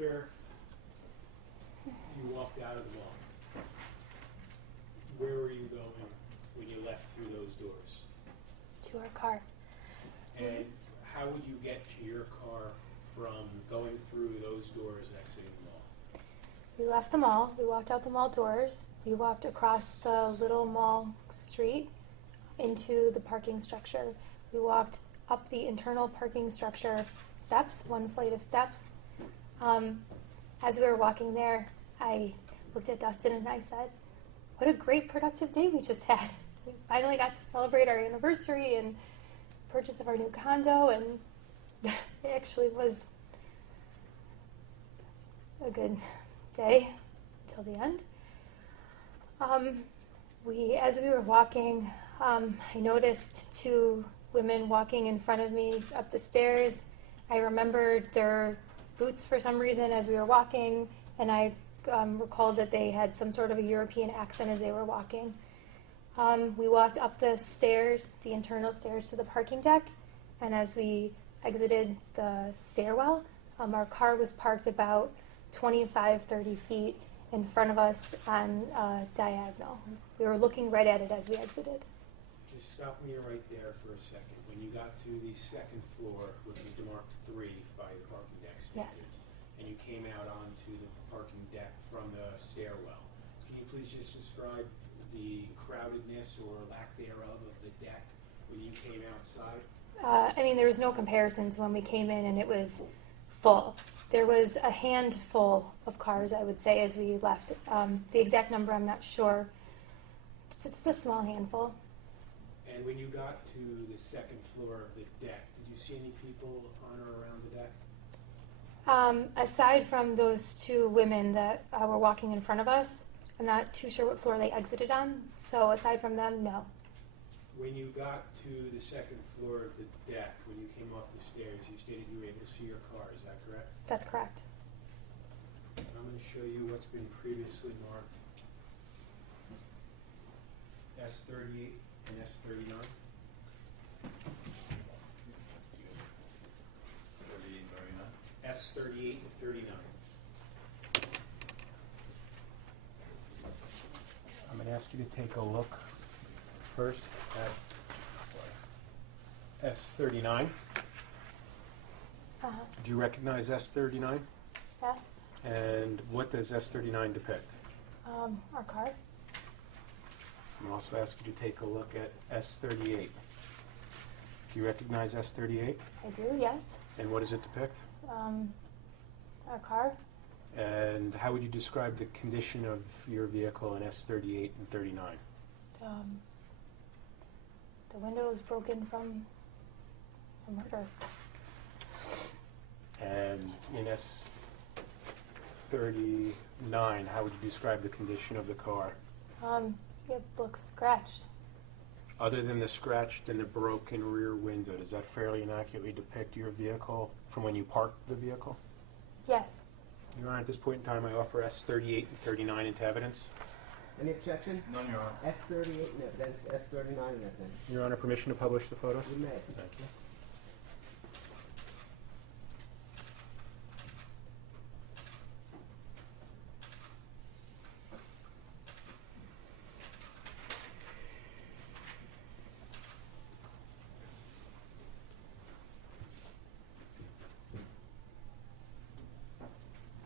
After you walked out of the mall, where were you going when you left through those doors? To our car. And how would you get to your car from going through those doors exiting the mall? We left the mall. We walked out the mall doors. We walked across the little mall street into the parking structure. We walked up the internal parking structure steps, one flight of steps. As we were walking there, I looked at Dustin and I said, what a great productive day we just had. We finally got to celebrate our anniversary and purchase of our new condo, and it actually was a good day till the end. As we were walking, I noticed two women walking in front of me up the stairs. I remembered their boots for some reason as we were walking, and I recalled that they had some sort of a European accent as they were walking. We walked up the stairs, the internal stairs, to the parking deck, and as we exited the stairwell, our car was parked about 25, 30 feet in front of us on diagonal. We were looking right at it as we exited. Just stop me right there for a second. When you got to the second floor, which is marked 3 by the parking deck standards, Yes. and you came out onto the parking deck from the stairwell, can you please just describe the crowdedness or lack thereof of the deck when you came outside? There was no comparison to when we came in and it was full. There was a handful of cars, I would say, as we left. The exact number, I'm not sure. Just a small handful. And when you got to the second floor of the deck, did you see any people on or around the deck? Aside from those two women that were walking in front of us, I'm not too sure what floor they exited on. So aside from them, no. When you got to the second floor of the deck, when you came off the stairs, you stated you were able to see your car. Is that correct? That's correct. I'm going to show you what's been previously marked S38 and S39. 38 and 39. S38 and 39. I'm going to ask you to take a look first at S39. Do you recognize S39? Yes. And what does S39 depict? Our car. I'm also ask you to take a look at S38. Do you recognize S38? I do, yes. And what does it depict? Our car. And how would you describe the condition of your vehicle in S38 and 39? The window is broken from a murder. And in S39, how would you describe the condition of the car? It looks scratched. Other than the scratched and the broken rear window, does that fairly and accurately depict your vehicle from when you parked the vehicle? Yes. Your Honor, at this point in time, I offer S38 and 39 into evidence. Any objection? None, Your Honor. S38 in evidence, S39 in evidence. Your Honor, permission to publish the photos? You may. Thank you.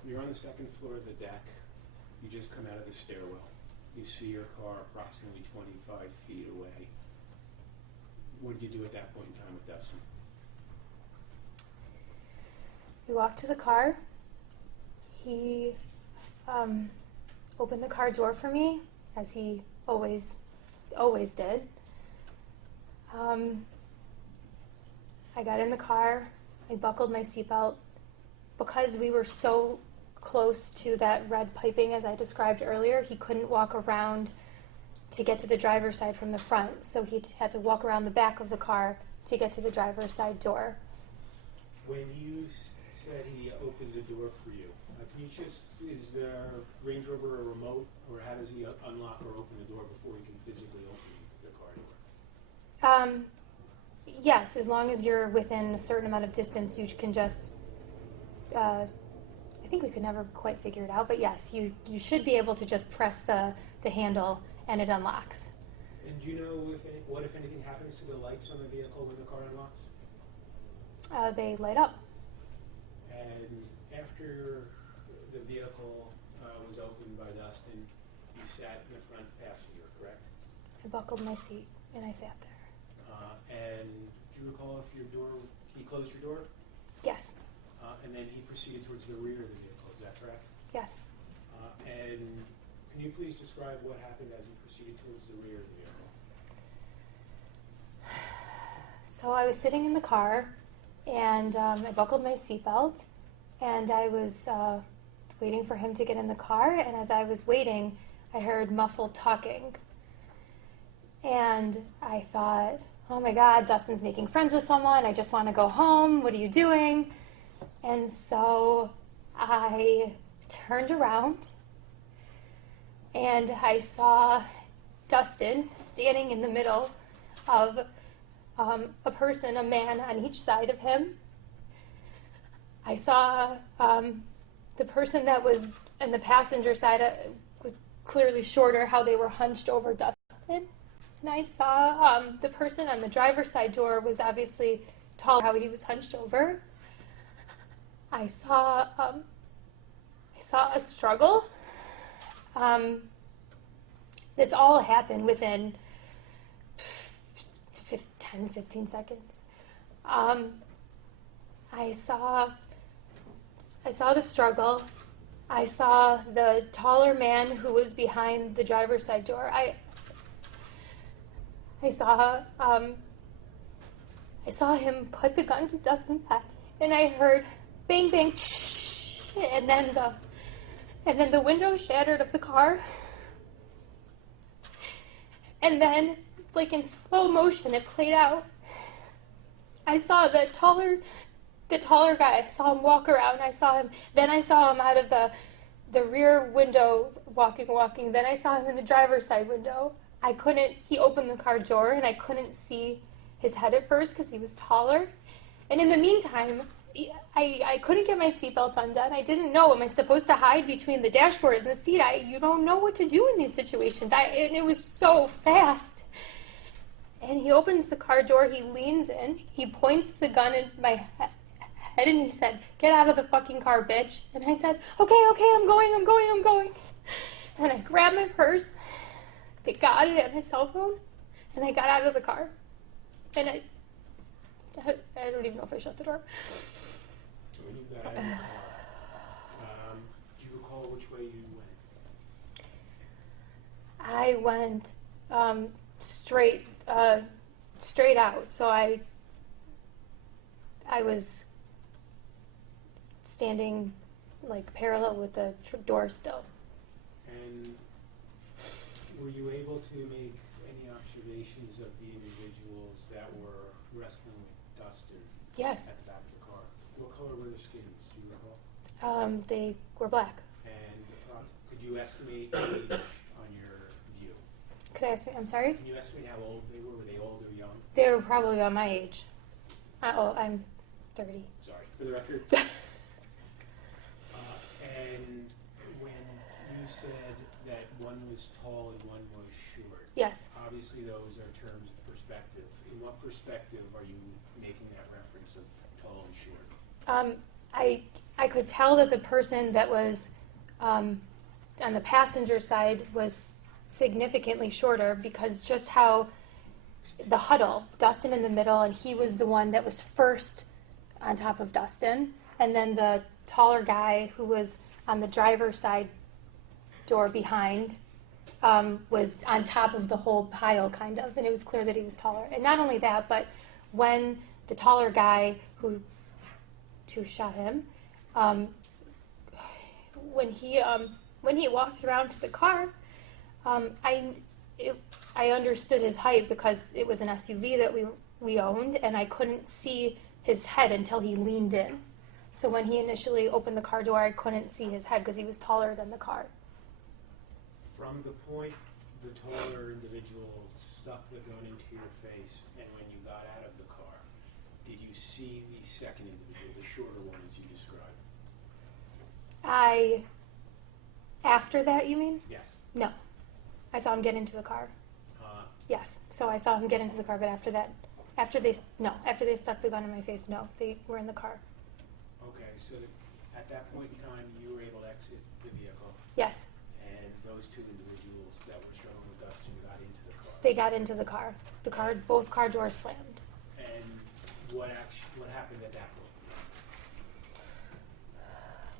You're on the second floor of the deck. You just come out of the stairwell. You see your car approximately 25 feet away. What did you do at that point in time with Dustin? We walked to the car. He opened the car door for me, as he always did. I got in the car. I buckled my seatbelt. Because we were so close to that red piping, as I described earlier, he couldn't walk around to get to the driver's side from the front, so he had to walk around the back of the car to get to the driver's side door. When you said he opened the door for you, is the Range Rover a remote, or how does he unlock or open the door before he can physically open the car door? Yes, as long as you're within a certain amount of distance, you can just I think we could never quite figure it out, but yes, you should be able to just press the handle and it unlocks. And do you know what, if anything, happens to the lights on the vehicle when the car unlocks? They light up. And after the vehicle was opened by Dustin, you sat in the front passenger, correct? I buckled my seat and I sat there. And do you recall if he closed your door? Yes. And then he proceeded towards the rear of the vehicle, is that correct? Yes. And can you please describe what happened as he proceeded towards the rear of the vehicle? So I was sitting in the car, and I buckled my seatbelt, and I was waiting for him to get in the car, and as I was waiting, I heard muffled talking. And I thought, oh my God, Dustin's making friends with someone, I just want to go home, what are you doing? And so I turned around, and I saw Dustin standing in the middle of a person, a man on each side of him. I saw the person that was in the passenger side was clearly shorter, how they were hunched over Dustin. And I saw the person on the driver's side door was obviously tall, how he was hunched over. I saw a struggle. This all happened within 10, 15 seconds. I saw the struggle. I saw the taller man who was behind the driver's side door. I saw him put the gun to Dustin's head, and I heard bang bang, and then the window shattered of the car, and then like in slow motion it played out. I saw the taller guy. I saw him walk around. Then I saw him out of the rear window walking. Then I saw him in the driver's side window. He opened the car door and I couldn't see his head at first because he was taller. And in the meantime, I couldn't get my seatbelt undone. I didn't know, am I supposed to hide between the dashboard and the seat? You don't know what to do in these situations. And it was so fast. And he opens the car door, he leans in, he points the gun at my head, and he said, "Get out of the fucking car, bitch." And I said, okay, I'm going. And I grabbed my purse, I got it at my cell phone, and I got out of the car. And I don't even know if I shut the door. When you got out of the car, do you recall which way you went? I went straight out. So I was standing like parallel with the door still. And were you able to make any observations of the individuals that were wrestling with Dustin? Yes. At the back of the car? What color were their skins? Do you recall? They were black. And could you estimate age on your view? Could I estimate? I'm sorry? Can you estimate how old they were? Were they old or young? They were probably about my age. I'm 30. Sorry, for the record. And when you said that one was tall and one was short, Yes. obviously those are terms of perspective. In what perspective are you making that reference of tall and short? I could tell that the person that was on the passenger side was significantly shorter because just how the huddle, Dustin in the middle, and he was the one that was first on top of Dustin, and then the taller guy who was on the driver's side door behind was on top of the whole pile, kind of, and it was clear that he was taller. And not only that, but when the taller guy who shot him, when he walked around to the car, I understood his height because it was an SUV that we owned, and I couldn't see his head until he leaned in. So when he initially opened the car door, I couldn't see his head because he was taller than the car. From the point the taller individual stuck the gun into your face and when you got out of the car, did you see the second individual, the shorter one as you described? After that, you mean? Yes. No. I saw him get into the car. Yes. So I saw him get into the car, but after that, after they stuck the gun in my face, no, they were in the car. Okay, so at that point in time, you were able to exit the vehicle, Yes. and those two individuals that were struggling with Dustin got into the car. They got into the car. Both car doors slammed. And what happened at that point?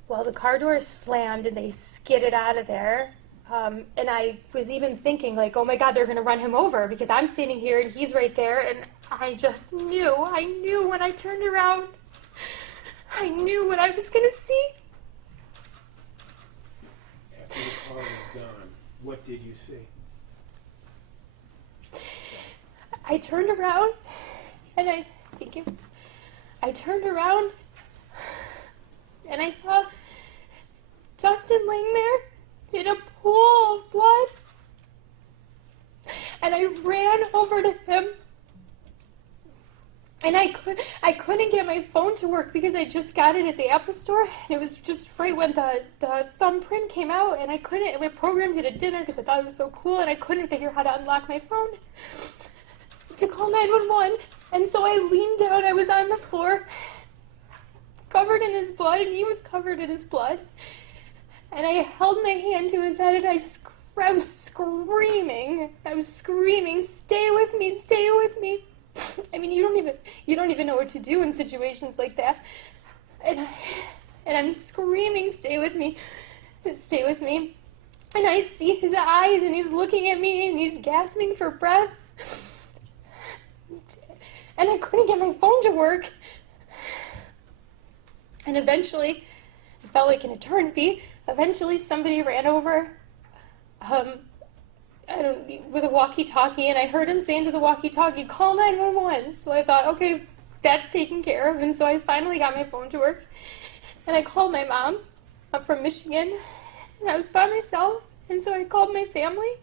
Well, the car doors slammed and they skidded out of there. And I was even thinking, like, oh my God, they're going to run him over because I'm standing here and he's right there. And I just knew. I knew when I turned around. I knew what I was going to see. After the car was gone, what did you see? I turned around and thank you. I turned around and I saw Dustin laying there in a pool of blood. And I ran over to him. And I couldn't get my phone to work because I just got it at the Apple store. And it was just right when the thumbprint came out. And I programmed it at dinner because I thought it was so cool. And I couldn't figure out how to unlock my phone to call 911. And so I leaned down. I was on the floor, covered in his blood, and he was covered in his blood. And I held my hand to his head, and I was screaming. I was screaming, "Stay with me, stay with me." I mean, you don't even know what to do in situations like that. And I'm screaming, "Stay with me, stay with me." And I see his eyes, and he's looking at me, and he's gasping for breath. And I couldn't get my phone to work. And eventually, it felt like an eternity. Eventually, somebody ran over with a walkie-talkie, and I heard him say into the walkie-talkie, "Call 911." So I thought, okay, that's taken care of. And so I finally got my phone to work. And I called my mom up from Michigan, and I was by myself. And so I called my family.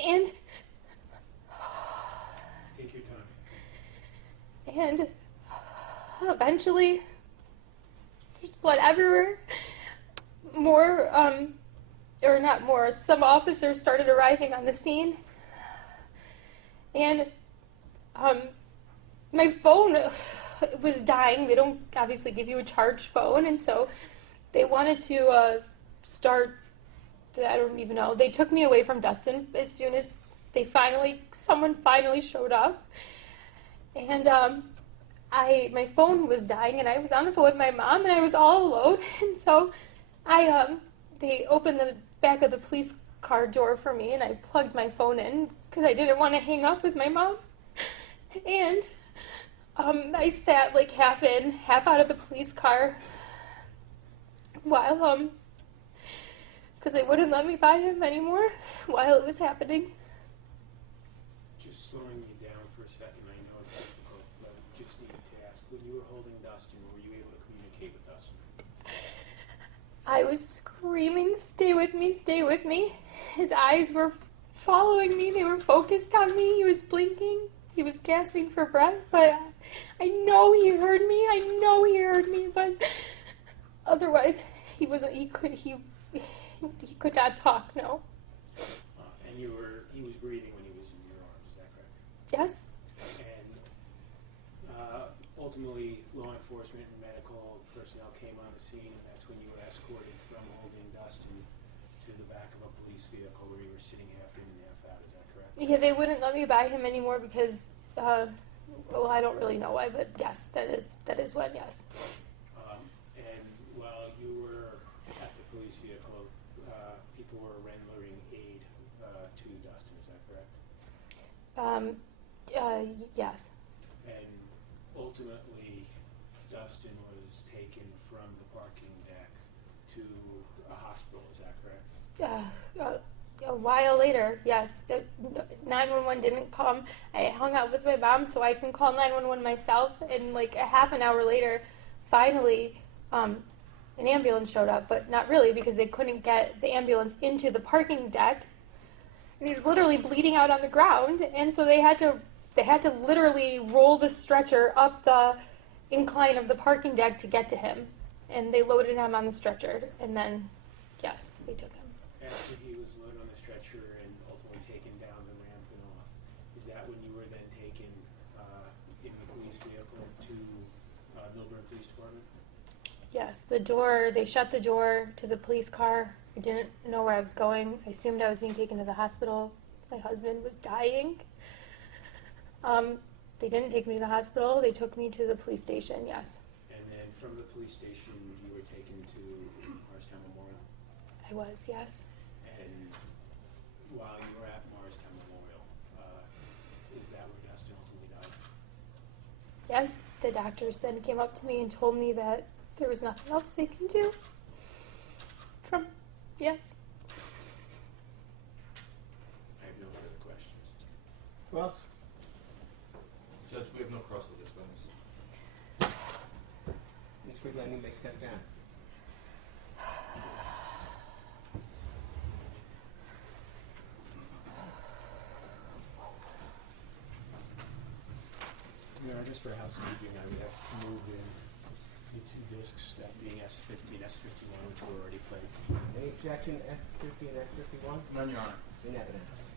And Take your time. And eventually, there's blood everywhere. Some officers started arriving on the scene. And my phone was dying. They don't obviously give you a charged phone. And so they wanted to I don't even know. They took me away from Dustin as soon as someone finally showed up. And my phone was dying, and I was on the phone with my mom, and I was all alone. And so they opened the back of the police car door for me, and I plugged my phone in because I didn't want to hang up with my mom. And I sat like half in, half out of the police car while because they wouldn't let me buy him anymore while it was happening. Just slowing you down for a second, I know it's difficult, but just need to ask, when you were holding Dustin, were you able to communicate with Dustin? I was screaming, "Stay with me, stay with me." His eyes were following me. They were focused on me. He was blinking. He was gasping for breath, but I know he heard me. I know he heard me, but otherwise he could not talk, no. And he was breathing when he was in your arms, is that correct? Yes. And ultimately, law enforcement and medical personnel came on the scene, and that's when you were escorted from holding Dustin to the back of a police vehicle where you were sitting half in and half out, is that correct? Yeah, they wouldn't let me buy him anymore because, well, I don't really know why, but yes, that is when, yes. And while you were at the police vehicle, people were rendering aid to Dustin, is that correct? Yes. And ultimately, Dustin was taken from the parking deck to a hospital, is that correct? A while later, yes. 911 didn't come. I hung out with my mom so I can call 911 myself, and like a half an hour later, finally, an ambulance showed up, but not really because they couldn't get the ambulance into the parking deck. And he's literally bleeding out on the ground, and so they had to literally roll the stretcher up the incline of the parking deck to get to him. and they loaded him on the stretcher, and then, yes, they took him. After he was loaded on the stretcher and ultimately taken down the ramp and off, is that when you were then taken in the police vehicle to Milburn Police Department? Yes, they shut the door to the police car. I didn't know where I was going. I assumed I was being taken to the hospital. My husband was dying. They didn't take me to the hospital. They took me to the police station, yes. And then from the police station, you were taken to Morristown Memorial? I was, yes. And while you were at Morristown Memorial, is that where Dustin ultimately died? Yes, the doctors then came up to me and told me that there was nothing else they can do. Yes. I have no further questions. Who else? Judge, we have no cross of this witness. Ms. Friedland, you may step down. Just for housekeeping, I would have to move in the two discs, that being S50 and S51, which were already played. Any objection, S50 and S51? None, Your Honor. In evidence.